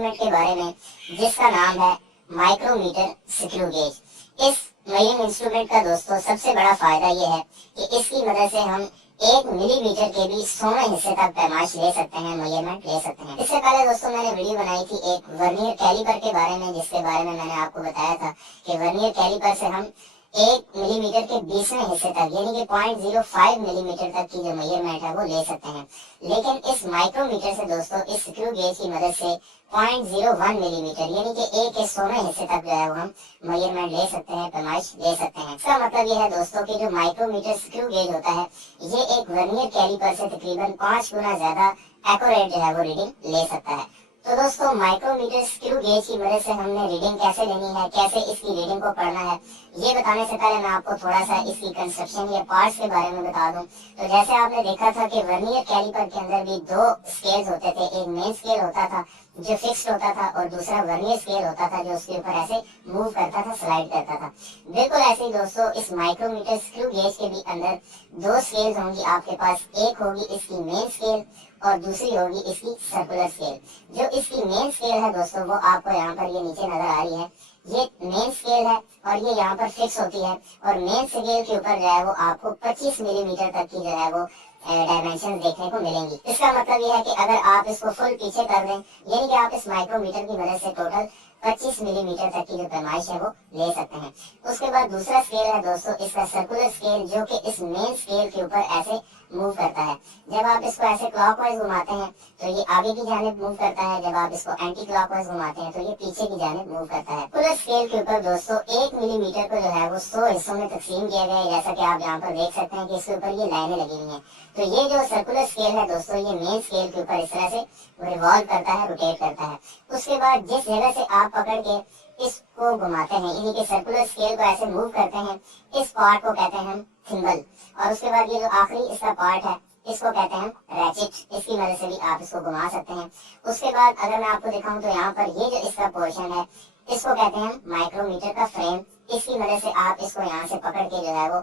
Instrument के बारे में जिसका नाम है माइक्रोमीटर स्क्रू गेज। इस मेजरिंग इंस्ट्रूमेंट का दोस्तों सबसे बड़ा फायदा ये है कि इसकी मदद से हम 1 मिलीमीटर के भी 100वें हिस्से तक पैमाइश ले सकते हैं, मेजरमेंट ले सकते हैं। इससे पहले दोस्तों मैंने वीडियो बनाई थी एक वर्नियर कैलिपर के बारे में, जिसके बारे में मैंने आपको बताया था कि वर्नियर कैलिपर से हम 1 मिलीमीटर के 20वें हिस्से तक यानी कि 0.05 मिलीमीटर तक की जो मेजरमेंट है वो ले सकते हैं। लेकिन इस माइक्रोमीटर से दोस्तों इस स्क्रू गेज की मदद से 0.01 मिलीमीटर यानी कि 1/100वें हिस्से तक जो है वो हम मेजरमेंट ले सकते हैं, पैमाइश ले सकते हैं। इसका मतलब ये है दोस्तों कि जो माइक्रोमीटर स्क्रू गेज होता है ये एक वर्नियर कैलिपर से तकरीबन 5 गुना ज्यादा एक्यूरेट जो है वो रीडिंग ले सकता है। तो दोस्तों माइक्रोमीटर स्क्रू गेज की मदद से हमने रीडिंग कैसे लेनी है, कैसे इसकी रीडिंग को पढ़ना है, ये बताने से पहले मैं आपको थोड़ा सा इसकी कंस्ट्रक्शन या पार्ट्स के बारे में बता दूं। तो जैसे आपने देखा था कि वर्नियर कैलिपर के अंदर भी 2 स्केल्स होते थे, एक मेन स्केल होता था जो फिक्स्ड होता था और दूसरा वर्नियर स्केल होता था जो उसके ऊपर ऐसे मूव करता था, स्लाइड करता था। बिल्कुल ऐसे ही दोस्तों इस माइक्रोमीटर स्क्रू गेज के भी अंदर 2 स्केल्स होंगी आपके पास। एक होगी इसकी मेन स्केल और दूसरी होगी इसकी सर्कुलर स्केल। जो इसकी मेन स्केल है दोस्तों वो आपको यहाँ पर ये नीचे नजर आ रही है, ये मेन स्केल है और ये यहाँ पर फिक्स होती है। और मेन स्केल के ऊपर जो है वो आपको 25 मिलीमीटर तक की जो है वो डायमेंशन देखने को मिलेंगी। इसका मतलब ये है कि अगर आप इसको फुल पीछे कर दें यानी कि आप इस माइक्रोमीटर की मदद से टोटल 25 मिलीमीटर तक की जो पैमाइश है वो ले सकते हैं। उसके बाद दूसरा स्केल है दोस्तों इसका सर्कुलर स्केल, जो कि इस मेन स्केल के ऊपर ऐसे मूव करता है। जब आप इसको ऐसे क्लॉकवाइज घुमाते हैं तो ये आगे की जानिब मूव करता है, जब आप इसको एंटी क्लॉकवाइज घुमाते हैं तो ये पीछे की जानिब मूव करता है। सर्कुलर स्केल के ऊपर दोस्तों 1 मिलीमीटर को जो है वो 100 हिस्सों में तकसीम किया गया है, जैसा कि आप यहाँ पर देख सकते हैं कि इसके ऊपर ये लाइनें लगी हुई हैं। तो ये जो सर्कुलर स्केल है दोस्तों ये मेन स्केल के ऊपर इस तरह से रिवॉल्व करता है, रोटेट करता है। उसके बाद जिस जगह से आप पकड़ के इसको घुमाते हैं यानी कि सर्कुलर स्केल को ऐसे मूव करते हैं, इस पार्ट को कहते हैं हम थिम्बल। और उसके बाद ये जो आखिरी इसका पार्ट है इसको कहते हैं रैचेट। इसकी मदद से भी आप इसको घुमा सकते हैं। उसके बाद अगर मैं आपको दिखाऊं तो यहाँ पर ये जो इसका पोर्शन है इसको कहते हैं माइक्रोमीटर का फ्रेम। इसकी मदद से आप इसको यहाँ से पकड़ के जो है वो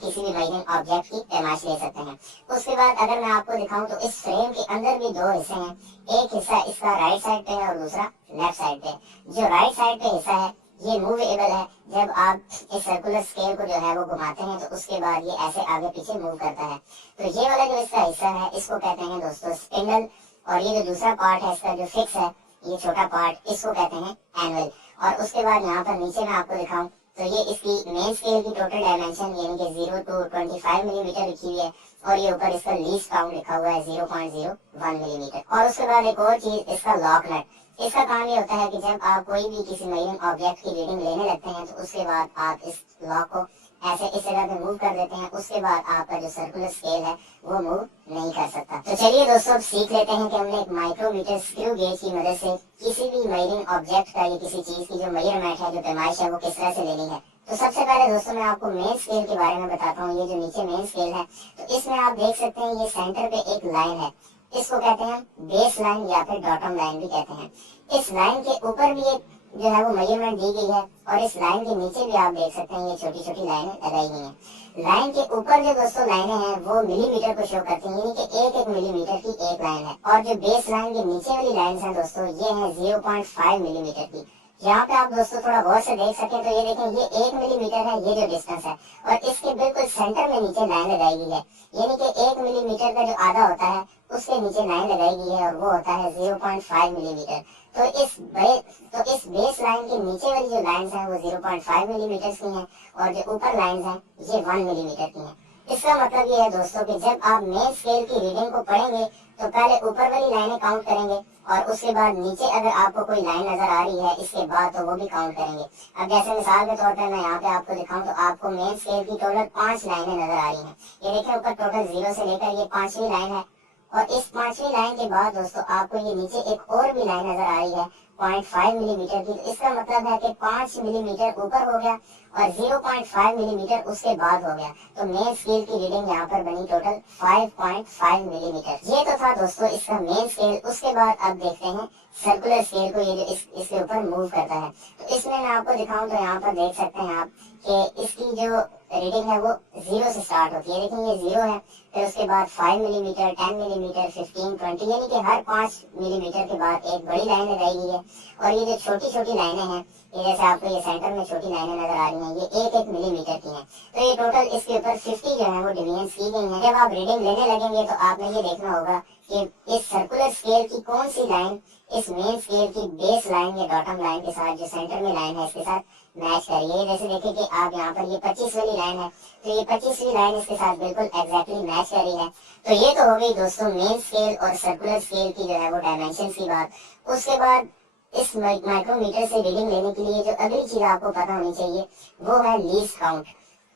किसी भी मेजरिंग ऑब्जेक्ट की पैमाइश ले सकते हैं। उसके बाद अगर मैं आपको दिखाऊं तो इस फ्रेम के अंदर भी 2 हिस्से हैं, एक हिस्सा इसका राइट साइड पे है और दूसरा लेफ्ट साइड पे। जो राइट साइड पे हिस्सा है ये मूवेबल है, जब आप इस सर्कुलर स्केल को जो है वो घुमाते हैं तो उसके बाद ये ऐसे आगे पीछे मूव करता है। तो ये वाला जो इसका हिस्सा है इसको कहते हैं दोस्तों स्पिंडल। और ये जो दूसरा पार्ट है इसका जो फिक्स है ये छोटा पार्ट इसको कहते हैं एनुअल। और उसके बाद यहाँ पर नीचे मैं आपको दिखाऊं तो ये इसकी मेन स्केल की टोटल डायमेंशन यानी कि 0 to 25 मिलीमीटर लिखी हुई है और ये ऊपर इसका लीस्ट काउंट लिखा हुआ है 0.01 मिलीमीटर। और उसके बाद एक और चीज इसका लॉक नट। इसका काम ये होता है कि जब आप कोई भी किसी मेजरिंग ऑब्जेक्ट की रीडिंग लेने लगते हैं तो उसके बाद आप इस लॉक को ऐसे इस जगह पे मूव कर देते हैं, उसके बाद आपका जो सर्कुलर स्केल है वो मूव नहीं कर सकता। तो चलिए दोस्तों अब सीख लेते हैं कि हमने एक माइक्रोमीटर स्क्रू गेज की मदद से किसी भी मेजरिंग ऑब्जेक्ट का या किसी चीज की जो मेजरमेंट है, जो पैमाइश है वो किस तरह से लेनी है। तो सबसे पहले दोस्तों मैं आपको मेन स्केल के बारे में बताता हूँ। ये जो नीचे मेन स्केल है तो इसमें आप देख सकते हैं ये सेंटर पे एक लाइन है, इसको कहते हैं बेस लाइन या फिर डॉटम लाइन भी कहते हैं। इस लाइन के ऊपर भी एक जो है वो मेजरमेंट दी गई है और इस लाइन के नीचे भी आप देख सकते हैं ये छोटी छोटी लाइनें लगाई गई हैं। लाइन के ऊपर जो दोस्तों लाइनें हैं वो मिलीमीटर को शो करती हैं, यानी कि 1-1 मिलीमीटर की एक लाइन है। और जो बेस लाइन के नीचे वाली लाइन है दोस्तों ये है 0.5 मिलीमीटर की। यहाँ पे आप दोस्तों थोड़ा गौर से देख सकें तो ये देखें ये 1 मिलीमीटर है, ये जो डिस्टेंस है, और इसके बिल्कुल सेंटर में नीचे लाइन लगाई गई है, यानी कि 1 मिलीमीटर का जो आधा होता है उसके नीचे लाइन लगाई गई है और वो होता है 0.5 मिलीमीटर। तो इस बेस लाइन के नीचे वाली जो लाइंस हैं वो 0.5 मिलीमीटर की हैं और जो ऊपर लाइंस हैं ये 1 मिलीमीटर की हैं। इसका मतलब ये है दोस्तों कि जब आप मेन स्केल की रीडिंग को पढ़ेंगे तो पहले ऊपर वाली लाइनें काउंट करेंगे और उसके बाद नीचे अगर आपको कोई लाइन नजर आ रही है इसके बाद तो वो भी काउंट करेंगे। अब जैसे मिसाल के तौर पर मैं यहाँ पे आपको दिखाऊं तो आपको मेन स्केल की टोटल 5 लाइनें नजर आ रही हैं। ये देखिए ऊपर टोटल 0 से लेकर ये 5वीं लाइन है और इस 5वीं लाइन के बाद दोस्तों आपको ये नीचे एक और भी लाइन नजर आ रही है 0.5 मिलीमीटर की। तो इसका मतलब है कि 5 मिलीमीटर ऊपर हो गया और 0.5 मिलीमीटर उसके बाद हो गया। तो मेन स्केल की रीडिंग यहाँ पर बनी टोटल 5.5 मिलीमीटर। ये तो था दोस्तों इसका मेन स्केल। उसके बाद अब देखते हैं सर्कुलर स्केल को, ये जो इसके ऊपर मूव करता है। तो इसमें मैं आपको दिखाऊं तो यहाँ पर देख सकते हैं आप कि इसकी जो रीडिंग है वो 0 से स्टार्ट होती है। लेकिन ये 0 है, फिर उसके बाद 5 मिलीमीटर, 10 मिलीमीटर, 15, 20, यानी कि हर 5 मिलीमीटर के बाद एक बड़ी लाइन लगाई गई है। और ये जो छोटी छोटी लाइनें हैं, ये जैसे आपको ये सेंटर में छोटी लाइनें नजर आ रही हैं, ये एक एक मिलीमीटर की हैं। तो ये टोटल इसके ऊपर 50 जो है वो डिवीजन की गई हैं। जब आप रीडिंग लेने लगेंगे तो आपने ये देखना होगा कि इस सर्कुलर स्केल की कौन सी लाइन इस मेन स्केल की बेस लाइन या बॉटम लाइन के साथ, जो सेंटर में लाइन है, इसके साथ मैच करिए। जैसे देखिए कि आप यहाँ पर ये 25 वाली लाइन है, तो ये 25वीं लाइन इसके साथ बिल्कुल एग्जैक्टली मैच कर रही है। तो ये तो हो गई दोस्तों मेन स्केल और सर्कुलर स्केल की जो है वो डायमेंशन की बात। उसके बाद इस माइक्रोमीटर से रीडिंग लेने के लिए जो अगली चीज आपको पता होनी चाहिए वो है लीस्ट काउंट।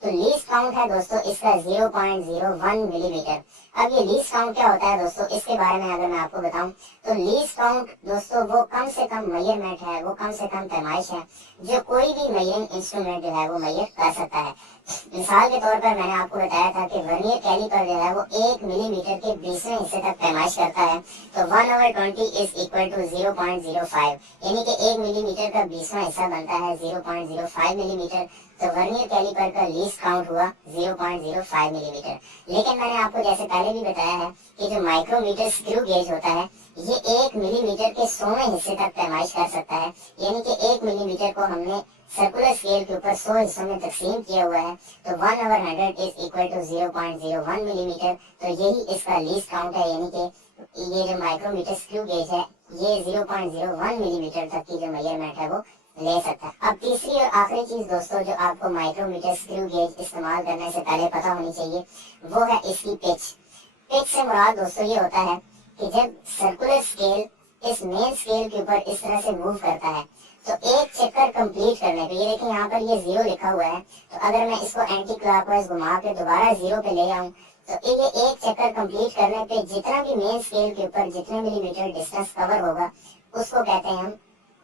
तो लीस्ट काउंट है दोस्तों इसका 0.01 मिलीमीटर। अब ये लीस्ट काउंट क्या होता है दोस्तों, इसके बारे में अगर मैं आपको बताऊं तो लीस्ट काउंट दोस्तों वो कम से कम मेजरमेंट है, वो कम से कम पैमाइश है जो कोई भी मेजरिंग इंस्ट्रूमेंट जो है वो मेजर कर सकता है। मिसाल के तौर पर मैंने आपको बताया था कि वर्नियर कैलिपर जो है वो 1 मिलीमीटर के 20वें हिस्से तक पैमाइश करता है। तो 1/20 इज इक्वल टू 0.05, यानी कि 1 मिलीमीटर का 20वां हिस्सा बनता है 0.05 मिलीमीटर। तो वर्नियर कैलिपर का लीस्ट काउंट हुआ 0.05 मिलीमीटर। लेकिन मैंने आपको जैसे पहले भी बताया है कि जो माइक्रोमीटर स्क्रू गेज होता है ये 1 मिलीमीटर के 100वें हिस्से तक पैमाइश कर सकता है, यानी कि 1 मिलीमीटर को हमने सर्कुलर स्केल के ऊपर 100 हिस्सों में तकसीम किया हुआ है। तो 1/100 इज इक्वल टू 0.01 मिलीमीटर। तो यही इसका लीस्ट काउंट है, यानी कि ये जो माइक्रोमीटर स्क्रू गेज है ये 0.01 मिलीमीटर तक की जो मेजरमेंट है वो ले सकता है। अब तीसरी और आखिरी चीज दोस्तों जो आपको माइक्रोमीटर स्क्रू गेज इस्तेमाल करने से पहले पता होनी चाहिए वो है इसकी पिच। पिच से मुराद दोस्तों ये होता है कि जब सर्कुलर स्केल इस मेन स्केल के ऊपर इस तरह से मूव करता है तो एक चक्कर कंप्लीट करने पे, ये देखिए यहाँ पर ये 0 लिखा हुआ है, तो अगर मैं इसको एंटी क्लॉकवाइज घुमा के दोबारा 0 पे ले आऊं तो ये एक चक्कर कंप्लीट करने पे जितना भी मेन स्केल के ऊपर जितने मिलीमीटर डिस्टेंस कवर होगा उसको कहते हैं हम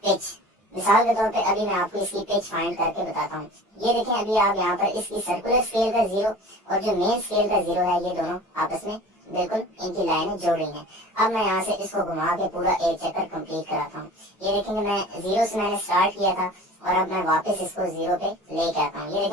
पिच। मिसाल के तौर पे अभी मैं आपको इसकी पिच फाइंड करके बताता हूँ। ये देखें अभी आप यहाँ पर इसकी सर्कुलर स्केल का 0 और जो मेन स्केल का 0 है ये दोनों आपस में बिल्कुल इनकी लाइनें जोड़ रही हैं। अब मैं यहाँ से इसको घुमा के पूरा एक चक्कर कंप्लीट कराता हूँ। ये देखेंगे मैं 0 से मैंने स्टार्ट किया था और अब मैं वापस इसको 0 पे लेके आता हूँ। ये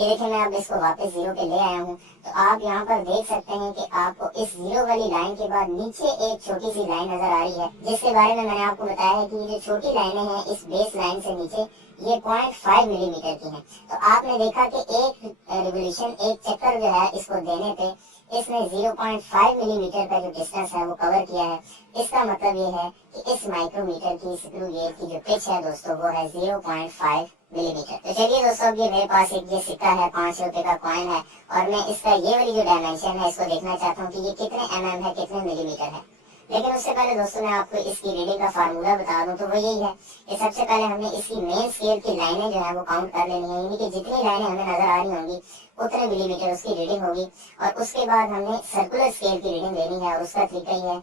देखें मैं अब इसको वापस 0 पे ले आया हूँ। तो आप यहाँ पर देख सकते हैं कि आपको इस 0 वाली लाइन के बाद नीचे एक छोटी सी लाइन नजर आ रही है, जिसके बारे में मैंने आपको बताया है कि ये जो छोटी लाइनें हैं इस बेस लाइन से नीचे ये 0.5 मिलीमीटर की हैं। तो आपने देखा कि एक रिवोल्यूशन, एक चक्कर जो है इसको देने पे इसने 0.5 मिलीमीटर का जो डिस्टेंस है वो कवर किया है। इसका मतलब ये है कि इस माइक्रोमीटर की स्क्रू गेज की जो पिच है दोस्तों वो है 0.5 मिलीमीटर। तो चलिए दोस्तों अब ये मेरे पास एक ये सिक्का है, 5 रुपए का कॉइन है और मैं इसका ये वाली जो डायमेंशन है इसको देखना चाहता हूँ कि ये कितने mm है, कितने मिलीमीटर है। लेकिन उससे पहले दोस्तों मैं आपको इसकी रीडिंग का फार्मूला बता दूं तो वो यही है कि सबसे पहले हमने इसकी मेन स्केल की लाइनें जो है वो काउंट कर लेनी है, यानी कि जितनी लाइनें हमें नजर आ रही होंगी उतने मिलीमीटर उसकी रीडिंग होगी। और उसके बाद हमने सर्कुलर स्केल की रीडिंग लेनी है और उसका तरीका ये है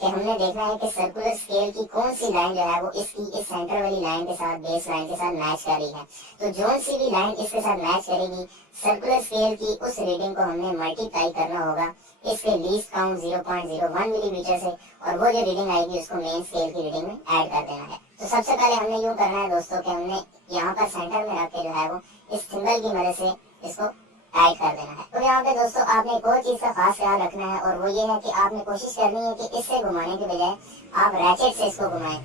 कि हमने देखना है कि सर्कुलर स्केल की कौन सी लाइन जो है वो इसकी इस सेंटर वाली लाइन के साथ, बेस लाइन के साथ मैच कर रही है। तो जो सी भी लाइन इसके साथ मैच करेगी सर्कुलर स्केल की उस रीडिंग को हमने मल्टीप्लाई करना होगा इसके लीस्ट काउंट 0.01 मिलीमीटर से और वो जो रीडिंग आएगी उसको मेन स्केल की रीडिंग में ऐड कर देना है। तो सबसे पहले हमने यूं करना है दोस्तों कि हमने यहाँ पर सेंटर में रख के जो है वो इस सिंबल की मदद से इसको टाइट कर देना है। तो यहाँ पे दोस्तों आपने एक और चीज का खास ख्याल रखना है और वो ये है कि आपने कोशिश करनी है कि इससे घुमाने के बजाय आप रैचेट से इसको घुमाएं।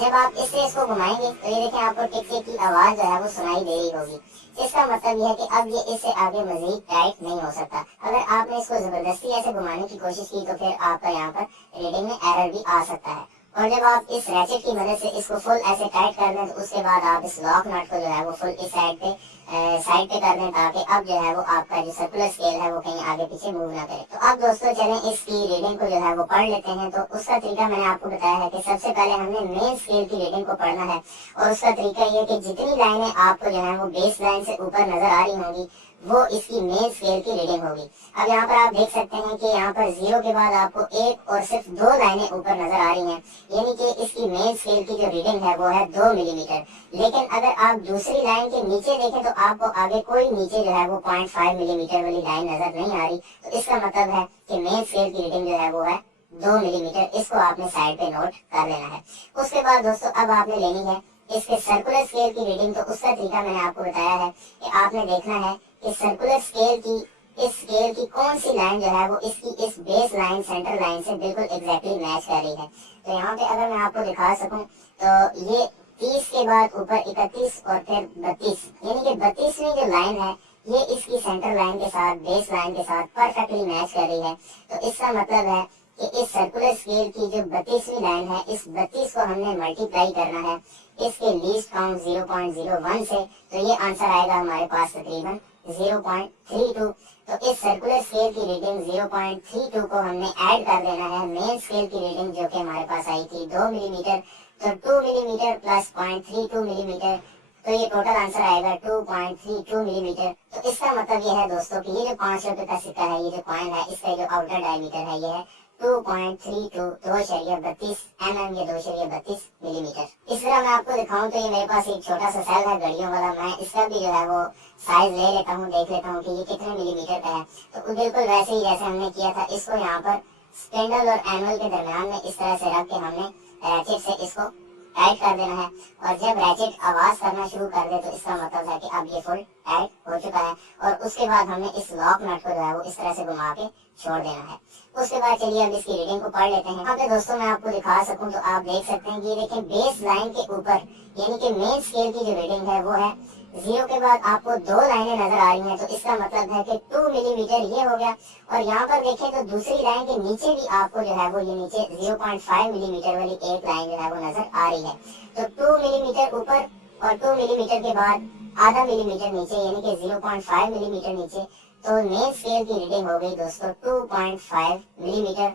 जब आप इससे इसको घुमाएंगे तो ये देखें आपको टिक टिक की आवाज जो है वो सुनाई दे रही होगी। इसका मतलब यह है कि अब ये इससे आगे मजीद टाइट नहीं हो सकता। अगर आपने इसको जबरदस्ती ऐसे घुमाने की कोशिश की तो फिर आपका यहाँ पर रीडिंग में एरर भी आ सकता है। और जब आप इस रैचेट की मदद से इसको फुल ऐसे टाइट कर दें तो उसके बाद आप इस लॉक नट को जो है वो फुल इस साइड पे कर दें ताकि अब जो है वो आपका जो सर्कुलर स्केल है वो कहीं आगे पीछे मूव ना करे। तो अब दोस्तों चलें इसकी रीडिंग को जो है वो पढ़ लेते हैं। तो उसका तरीका मैंने आपको बताया है कि सबसे पहले हमने मेन स्केल की रीडिंग को पढ़ना है और उसका तरीका ये कि जितनी लाइनें आपको जो है वो बेस लाइन से ऊपर नजर आ रही होंगी वो इसकी मेन स्केल की रीडिंग होगी। अब यहाँ पर आप देख सकते हैं कि यहाँ पर 0 के बाद आपको एक और सिर्फ 2 लाइनें ऊपर नजर आ रही हैं, यानी कि इसकी मेन स्केल की जो रीडिंग है वो है 2 मिलीमीटर। लेकिन अगर आप दूसरी लाइन के नीचे देखें तो आपको आगे कोई नीचे जो है वो 0.5 मिलीमीटर वाली लाइन नजर नहीं आ रही। तो इसका मतलब है कि मेन स्केल की रीडिंग जो है वो है 2 मिलीमीटर। इसको आपने साइड पे नोट कर लेना है। उसके बाद दोस्तों अब आपने लेनी है इसके सर्कुलर स्केल की रीडिंग। तो उसका तरीका मैंने आपको बताया है कि आपने देखना है कि सर्कुलर स्केल की इस स्केल की कौन सी लाइन जो है वो इसकी इस बेस लाइन सेंटर लाइन से बिल्कुल एग्जैक्टली मैच कर रही है। तो यहाँ पे अगर मैं आपको दिखा सकूं तो ये 30 के बाद ऊपर 31 और फिर 32, यानी कि 32वीं जो लाइन है ये इसकी सेंटर लाइन के साथ बेस लाइन के साथ परफेक्टली मैच कर रही है। तो इसका मतलब है कि इस सर्कुलर स्केल की जो 32वीं लाइन है, इस 32 को हमने मल्टीप्लाई करना है इसके लीस्ट काउंट 0.01 से, तो ये आंसर आएगा हमारे पास तकरीबन 0.32। तो इस सर्कुलर स्केल की रीडिंग 0.32 को हमने ऐड कर देना है मेन स्केल की रीडिंग जो कि हमारे पास आई थी 2 मिलीमीटर। तो 2 मिलीमीटर प्लस 0.32 मिलीमीटर, तो ये टोटल आंसर आएगा 2.32 मिलीमीटर। तो इसका मतलब ये है दोस्तों कि ये जो 5 रुपए का सिक्का है, ये जो कॉइन है, इसका जो आउटर डायमीटर है ये है 2.32 2.32 mm, ये 2.32 मिलीमीटर। इस तरह मैं आपको दिखाऊं तो ये मेरे पास एक छोटा सा सेल है घड़ियों वाला, मैं इसका भी जो है वो साइज ले लेता हूँ, देख लेता हूँ कि ये कितने मिलीमीटर का है। तो बिल्कुल वैसे ही जैसे हमने किया था, इसको यहाँ पर स्पेंडल और एनुअल के दरमियान में इस तरह से रख के हमने रैचेट से इसको टाइट कर देना है। और जब रैचेट आवाज करना शुरू कर दे तो इसका मतलब है कि अब ये फुल टाइट हो चुका है। और उसके बाद हमने इस लॉक नट को जो है वो इस तरह से घुमा के छोड़ देना है। उसके बाद चलिए अब इसकी रीडिंग को पढ़ लेते हैं। यहाँ पे दोस्तों मैं आपको दिखा सकूं तो आप देख सकते हैं कि ये देखें बेस लाइन के ऊपर यानी कि मेन स्केल की जो रीडिंग है वो है 0 के बाद आपको 2 लाइनें नजर आ रही हैं। तो इसका मतलब है कि 2 मिलीमीटर ये हो गया। और यहाँ पर देखें तो दूसरी लाइन के नीचे भी आपको जो है वो ये नीचे 0.5 मिलीमीटर वाली एक लाइन जो है वो नजर आ रही है। तो 2 मिलीमीटर ऊपर और 2 मिलीमीटर के बाद आधा मिलीमीटर नीचे यानी कि 0.5 मिलीमीटर नीचे, तो मेन स्केल की रीडिंग हो गई दोस्तों 2.5 मिलीमीटर।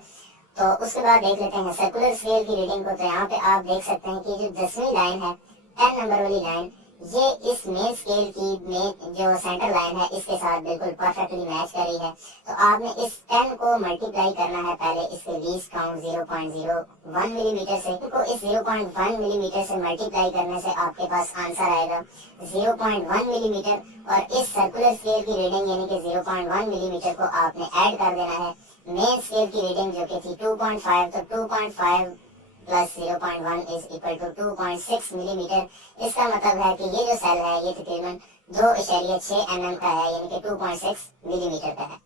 तो उसके बाद देख लेते हैं सर्कुलर स्केल की रीडिंग को। तो यहाँ पे आप देख सकते हैं कि जो 10वीं लाइन है 10 नंबर वाली लाइन, ये इस मेन स्केल की मेन जो सेंटर लाइन है इसके साथ बिल्कुल परफेक्टली मैच कर रही है। तो आपने इस 10 को मल्टीप्लाई करना है पहले इसके लीस्ट काउंट 0.01 मिलीमीटर से। को इस 0.1 मिलीमीटर से मल्टीप्लाई करने से आपके पास आंसर आएगा 0.1 मिलीमीटर। और इस सर्कुलर स्केल की रीडिंग यानी कि 0.1 मिलीमीटर को आपने ऐड कर देना है मेन स्केल की रीडिंग जो कि थी 2.5। तो 2.5 प्लस 0.1 इज इक्वल टू 2.6 मिलीमीटर। इसका मतलब है कि ये जो सेल है ये तकरीबन 2.6 mm का है, यानी कि 2.6 मिलीमीटर का है।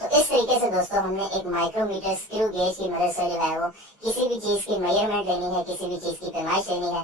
तो इस तरीके से दोस्तों हमने एक माइक्रोमीटर स्क्रू गेज की मदद से जो है वो किसी भी चीज की मेजरमेंट लेनी है, किसी भी चीज की पैमाइश लेनी है,